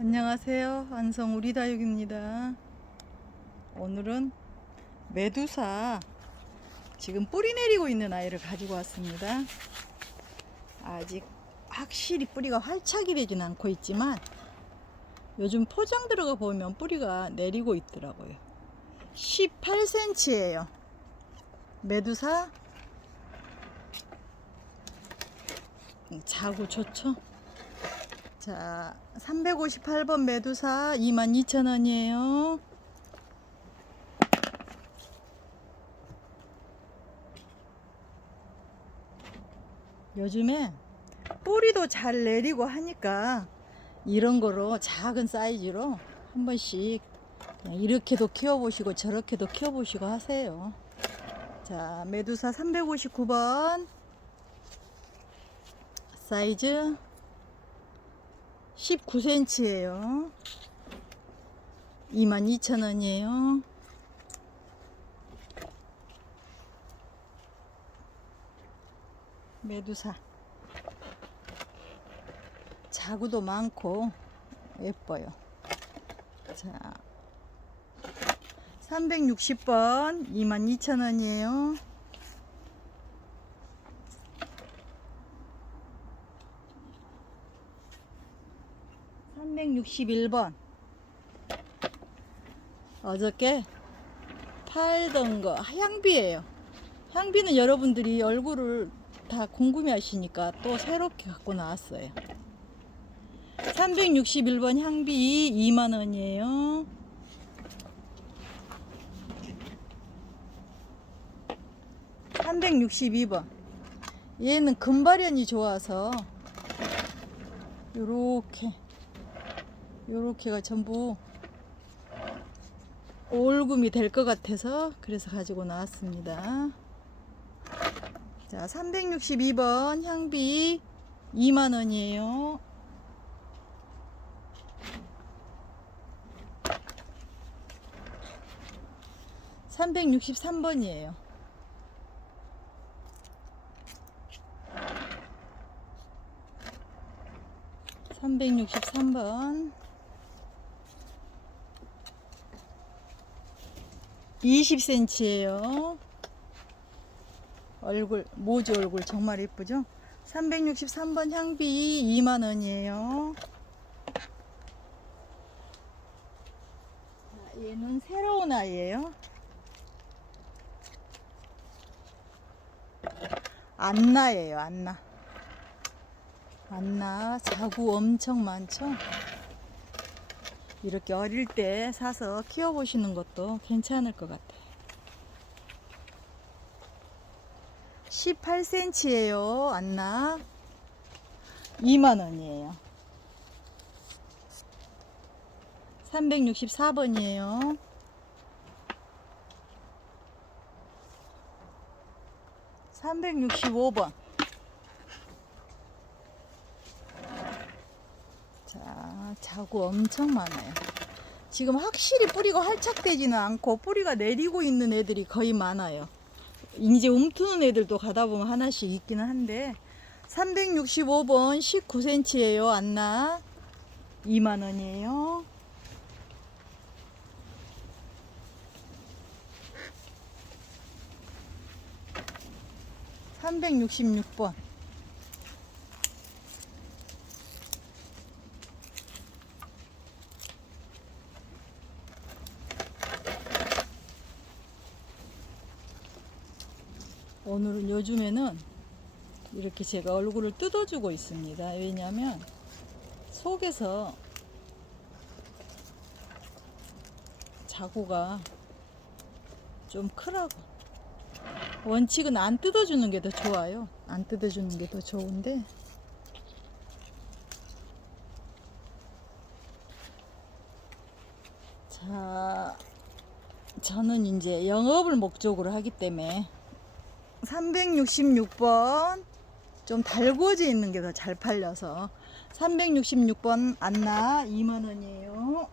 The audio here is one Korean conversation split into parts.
안녕하세요. 안성 우리다육입니다. 오늘은 메두사 지금 뿌리 내리고 있는 아이를 가지고 왔습니다. 아직 확실히 뿌리가 활착이 되진 않고 있지만 요즘 포장 들어가 보면 뿌리가 내리고 있더라고요. 18cm예요. 메두사 자구 좋죠? 자, 358번 메두사 22,000원이에요. 요즘에 뿌리도 잘 내리고 하니까 이런 거로 작은 사이즈로 한 번씩 이렇게도 키워보시고 저렇게도 키워보시고 하세요. 자, 메두사 359번 사이즈 19cm예요. 22,000원이에요. 메두사. 자구도 많고 예뻐요. 자. 360번 22,000원이에요. 삼백육십일 번 어저께 팔던 거 향비예요. 향비는 여러분들이 얼굴을 다 궁금해 하시니까 또 새롭게 갖고 나왔어요. 361번 향비 2만원이에요. 삼백육십이 번 얘는 금발현이 좋아서 요렇게 요렇게가 전부 올금이 될 것 같아서 그래서 가지고 나왔습니다. 자, 362번 향비 2만원이에요. (363번이에요) 363번 20cm예요. 얼굴 모지 얼굴 정말 예쁘죠? 363번 향비 2만 원이에요. 얘는 새로운 아이예요. 안나예요, 안나. 안나 자구 엄청 많죠? 이렇게 어릴 때 사서 키워보시는 것도 괜찮을 것 같아요. 18cm예요, 안나. 2만원이에요. 364번이에요. (365번) 자, 자구 엄청 많아요. 지금 확실히 뿌리가 활착되지는 않고 뿌리가 내리고 있는 애들이 거의 많아요. 이제 움트는 애들도 가다 보면 하나씩 있기는 한데 365번 19cm예요. 안나 2만 원이에요. (366번) 오늘은 요즘에는 이렇게 제가 얼굴을 뜯어주고 있습니다. 왜냐하면 속에서 자구가 좀 크라고. 원칙은 안 뜯어주는 게 더 좋아요. 안 뜯어주는 게 더 좋은데. 자, 저는 이제 영업을 목적으로 하기 때문에 366번 좀 달궈져 있는 게 더 잘 팔려서 366번 안나 2만원이에요.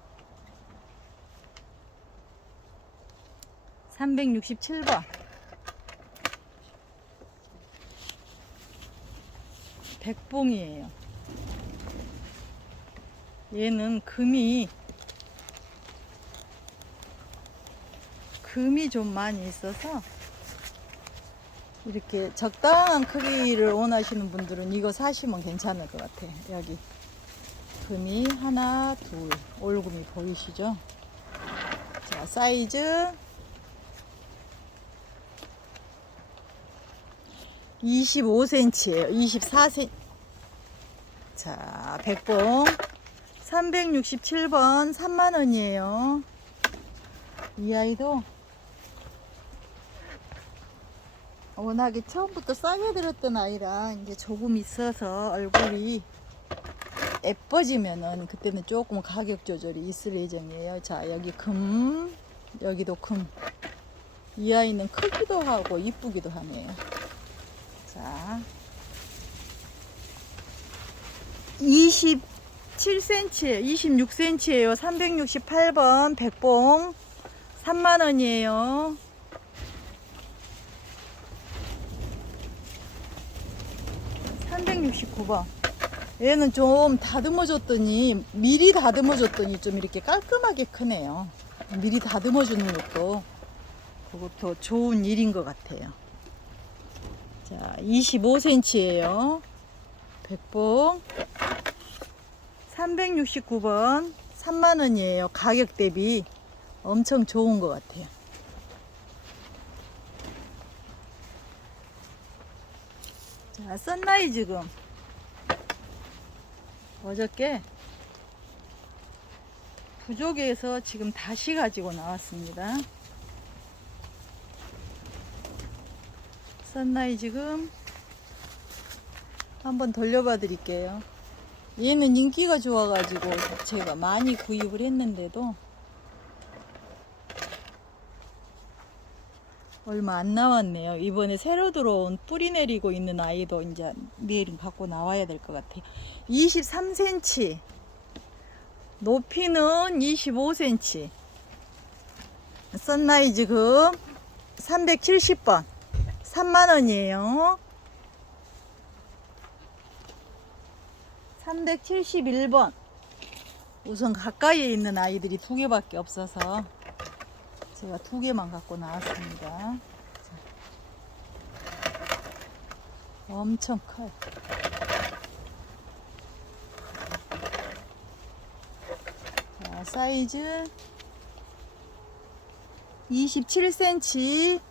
367번. 백봉이에요. 얘는 금이 금이 좀 많이 있어서 이렇게 적당한 크기를 원하시는 분들은 이거 사시면 괜찮을 것 같아요. 여기 금이 하나, 둘, 올금이 보이시죠? 자, 사이즈 25cm예요. 24cm. 자, 백봉 367번 3만 원이에요. 이 아이도 워낙에 처음부터 싸게 들었던 아이라 이제 조금 있어서 얼굴이 예뻐지면은 그때는 조금 가격 조절이 있을 예정이에요. 자, 여기 금, 여기도 금. 이 아이는 크기도 하고 이쁘기도 하네요. 자, 27cm예요. 26cm예요. 368번 백봉 3만 원이에요. (369번) 얘는 좀 다듬어줬더니 미리 다듬어줬더니 좀 이렇게 깔끔하게 크네요. 미리 다듬어주는 것도 그것도 좋은 일인 것 같아요. 자 25cm예요. 백봉. 369번 3만원이에요. 가격 대비 엄청 좋은 것 같아요 자 썬라이즈금. 어저께 부족에서 지금 다시 가지고 나왔습니다. 썬라이즈금 한번 돌려봐 드릴게요. 얘는 인기가 좋아가지고 제가 많이 구입을 했는데도 얼마 안 남았네요. 이번에 새로 들어온 뿌리 내리고 있는 아이도 이제 내일 갖고 나와야 될 것 같아요. 23cm. 높이는 25cm. 선라이즈 금 370번. 3만원이에요. 371번. 우선 가까이에 있는 아이들이 두 개밖에 없어서 제가 두 개만 갖고 나왔습니다. 자. 엄청 커요. 자, 사이즈 27cm,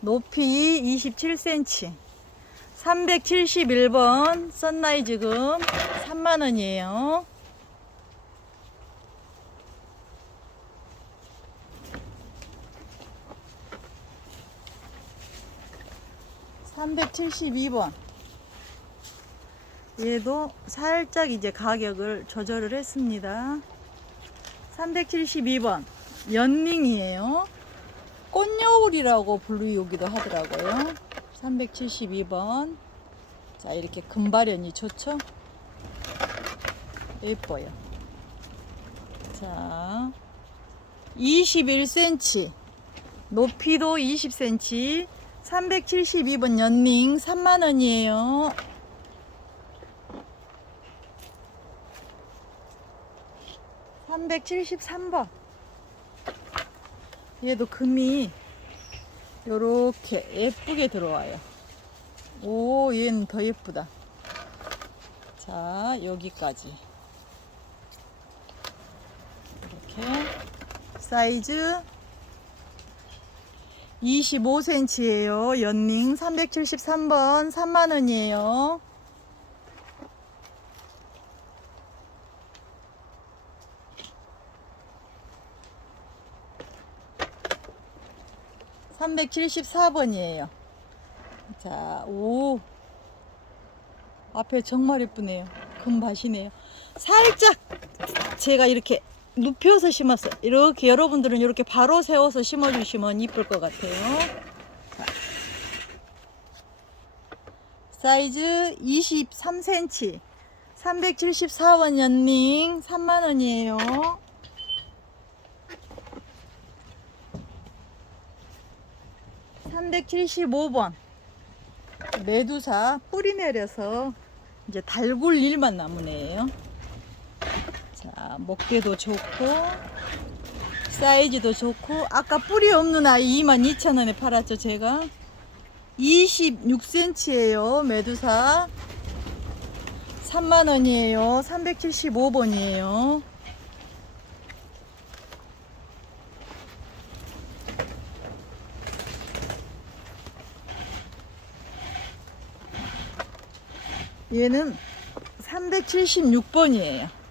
높이 27cm, 371번 선라이즈금 3만원이에요. 372번. 얘도 살짝 이제 가격을 조절을 했습니다. 372번. 연닝이에요. 꽃여울이라고 부르기도 하더라고요. 372번. 자, 이렇게 금발연이 좋죠? 예뻐요. 자, 21cm. 높이도 20cm. 372번 연닝 3만원이에요. (373번) 얘도 금이 요렇게 예쁘게 들어와요. 오 얘는 더 예쁘다. 자 여기까지. 이렇게 사이즈 25cm예요. 연닝 373번 3만원이에요. (374번이에요) 자, 오. 앞에 정말 예쁘네요. 금밭이네요. 살짝 제가 이렇게 눕혀서 심었어요. 이렇게 여러분들은 이렇게 바로 세워서 심어주시면 이쁠 것 같아요. 자. 사이즈 23cm, 374원 연닝 3만원이에요. (375번) 메두사 뿌리 내려서 이제 달굴 일만 애예요. 목대도 좋고, 사이즈도 좋고, 아까 뿌리 없는 아이 22,000원에 팔았죠, 제가. 26cm예요, 메두사. 3만원이에요. 375번이에요. 얘는 376번이에요.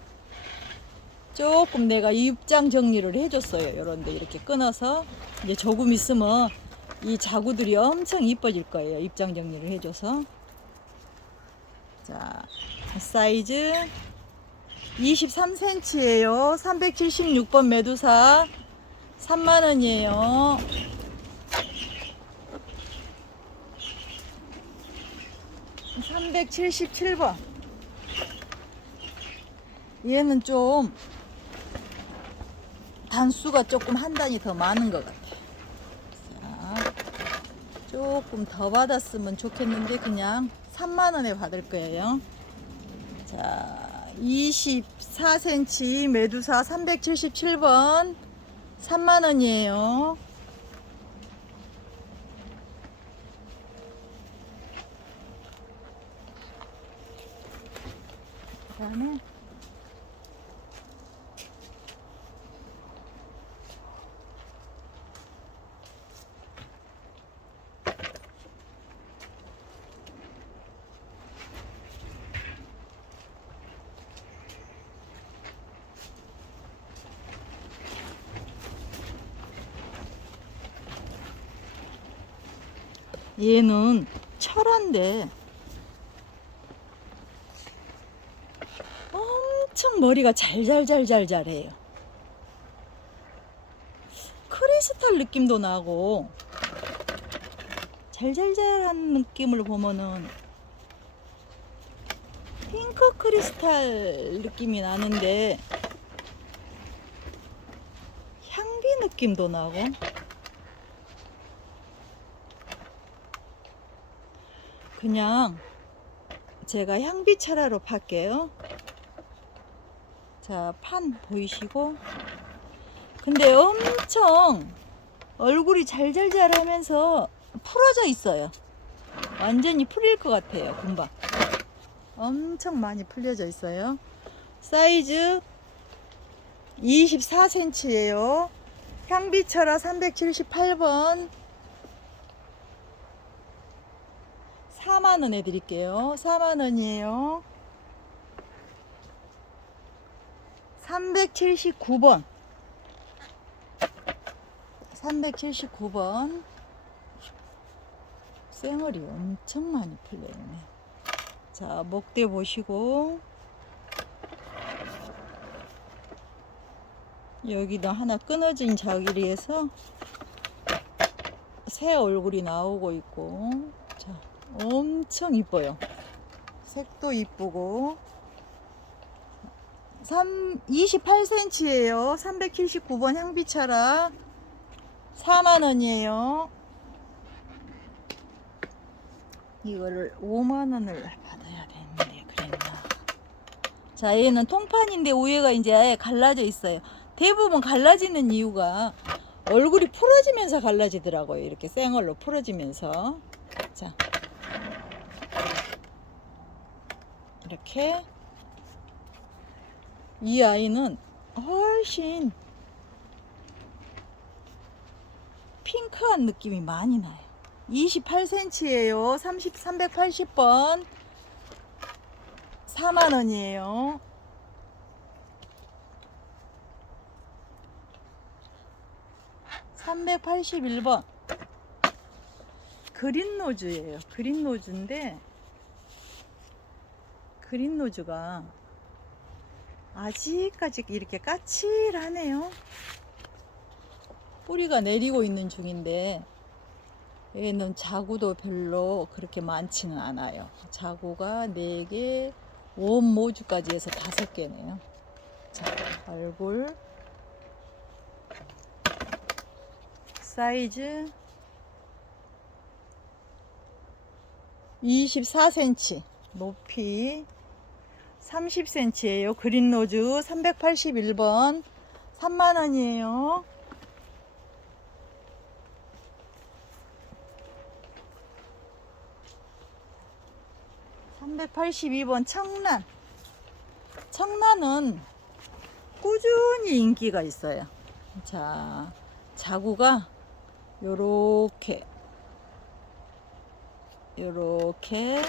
조금 내가 입장 정리를 해줬어요. 요런데 이렇게 끊어서 이제 조금 있으면 이 자구들이 엄청 이뻐질 거예요. 입장 정리를 해줘서. 자, 사이즈 23cm예요. 376번 메두사 3만원이에요. (377번) 얘는 좀 단수가 조금 한 단위 더 많은 것 같아요. 자, 조금 더 받았으면 좋겠는데 그냥 3만 원에 받을 거예요. 자, 24cm 메두사 377번 3만 원이에요. 그다음에 얘는 철화인데 엄청 머리가 잘잘잘잘잘해요. 크리스탈 느낌도 나고 잘잘잘한 느낌을 보면은 핑크 크리스탈 느낌이 나는데 향기 느낌도 나고 그냥 제가 향비 차라로 팔게요. 자, 판 보이시고? 근데 엄청 얼굴이 잘잘잘 하면서 풀어져 있어요. 완전히 풀릴 것 같아요, 금방. 엄청 많이 풀려져 있어요. 사이즈 24cm예요. 향비철화 378번 4만 원에 드릴게요. 4만 원이에요. 379번. 379번. 쌩얼이 엄청 많이 풀려있네. 자, 목대 보시고. 여기도 하나 끊어진 자기리에서 새 얼굴이 나오고 있고. 자, 엄청 이뻐요. 색도 이쁘고. 3, 28cm예요. 379번 향비차라. 4만원이에요. 이거를 5만원을 받아야 되는데, 그랬나. 자, 얘는 통판인데 우에가 이제 갈라져 있어요. 대부분 갈라지는 이유가 얼굴이 풀어지면서 갈라지더라고요. 이렇게 쌩얼로 풀어지면서. 자. 이렇게 이 아이는 훨씬 핑크한 느낌이 많이 나요. 28cm예요. 30, 380번 4만원이에요. (381번) 그린 노즈예요 그린 노즈인데 그린 노즈가 아직까지 이렇게 까칠하네요. 뿌리가 내리고 있는 중인데 얘는 자구도 별로 그렇게 많지는 않아요. 자구가 4개, 원 모주까지 해서 5개네요. 자, 얼굴 사이즈 24cm 높이 30cm예요. 그린로즈 381번 3만원이에요. (382번) 청란 청란은 꾸준히 인기가 있어요 자 자구가 요렇게 요렇게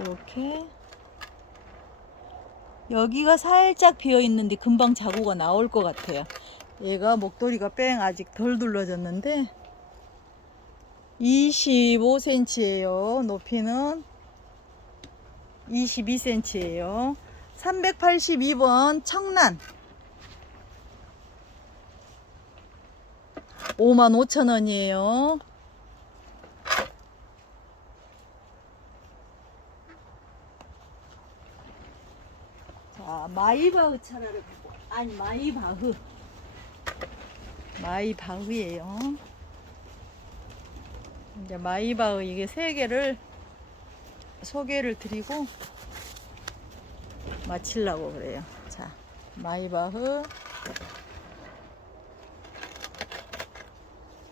이렇게 여기가 살짝 비어 있는데 금방 자구가 나올 것 같아요. 얘가 목도리가 뺑 아직 덜 둘러졌는데 25cm예요. 높이는 22cm예요. 382번 청란 55,000원이에요. 자, 마이바흐 보고 아니 마이바흐 마이바흐예요. 이제 마이바흐 이게 세 개를 소개를 드리고 마치려고 그래요. 자, 마이바흐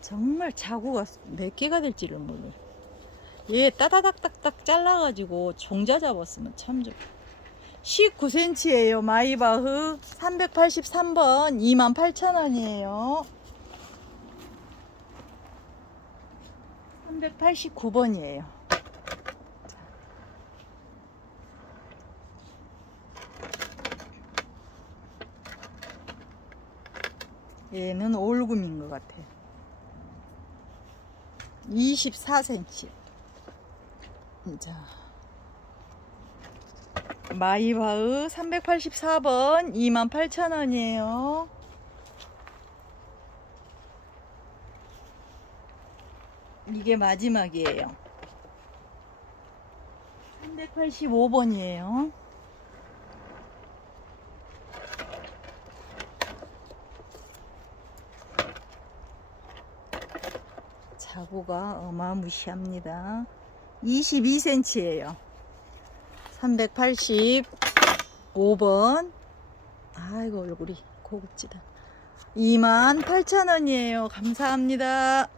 정말 자구가 몇 개가 될지를 몰라요. 얘 따다닥닥닥 잘라가지고 종자 잡았으면 참 좋. 19cm예요. 마이바흐 383번 28,000원이에요. 389번이에요. 얘는 올금인 것 같아요. 24cm. 자. 마이바흐 384번 28,000원이에요. 이게 마지막이에요. 385번이에요. 자구가 어마무시합니다. 22cm예요. 385번. 아이고 얼굴이 고급지다. 28,000원이에요. 감사합니다.